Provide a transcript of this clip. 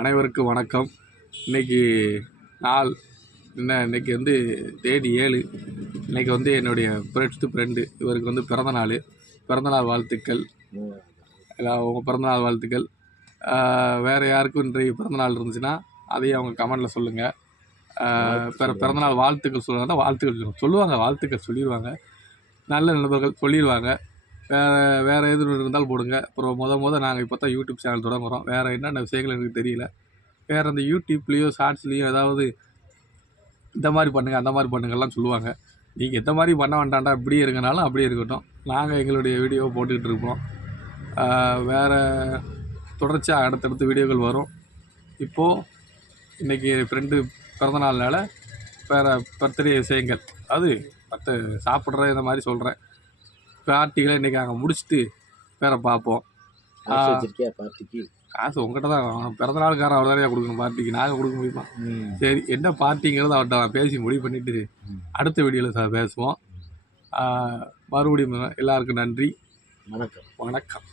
அனைவருக்கும் வணக்கம். இன்றைக்கி நாள் இன்றைக்கி வந்து தேதி 7. இன்றைக்கி வந்து என்னுடைய பெஸ்ட் ஃப்ரெண்டு இவருக்கு வந்து பிறந்தநாள் வாழ்த்துக்கள். உங்கள் பிறந்தநாள் வாழ்த்துக்கள். வேறு யாருக்கும் இன்றைக்கு பிறந்தநாள் இருந்துச்சுன்னா அதையும் அவங்க கமெண்டில் சொல்லுங்கள். பிறந்தநாள் வாழ்த்துக்கள் சொல்லுவாங்க, வாழ்த்துக்கள் சொல்லுவாங்க, வாழ்த்துக்கள் சொல்லிடுவாங்க. நல்ல நண்பர்கள் சொல்லிடுவாங்க. வேறு எதுவும் இருந்தாலும் போடுங்க. அப்புறம் நாங்கள் இப்போ தான் யூடியூப் சேனல் தொடங்குகிறோம். வேறு என்னென்ன விஷயங்கள் எனக்கு தெரியல. வேறு அந்த யூடியூப்லேயோ ஷார்ட்ஸ்லேயும் ஏதாவது இந்த மாதிரி பண்ணுங்கள், அந்த மாதிரி பண்ணுங்கள்லாம் சொல்லுவாங்க. நீங்கள் எந்த மாதிரி பண்ண வேண்டாண்டா, இப்படியே இருங்கனாலும் அப்படியே இருக்கட்டும். நாங்கள் எங்களுடைய வீடியோவை போட்டுக்கிட்டு இருப்போம். வேறு தொடர்ச்சியாக அடுத்தடுத்த வீடியோக்கள் வரும். இப்போது இன்றைக்கி ஃப்ரெண்டு பிறந்தநாள்னால வேறு பர்த்டே விஷயங்கள், அது சாப்பிட்ற இந்த மாதிரி சொல்கிறேன். பார்ட்டிகளை இன்றைக்கி நாங்கள் முடிச்சுட்டு வேறு பார்ப்போம். பார்ட்டிக்கு காசு உங்கள்கிட்ட தான். பிறந்தநாளுக்காரன் அவர் தானே கொடுக்கணும் பார்ட்டிக்கு, நாங்கள் கொடுக்க முடியுமா? சரி, என்ன பார்ட்டிங்கிறத அவர்கிட்ட நான் பேசி முடிவு பண்ணிவிட்டு அடுத்த வீடியோவில் பேசுவோம். மறுபடியும் எல்லாருக்கும் நன்றி. வணக்கம்.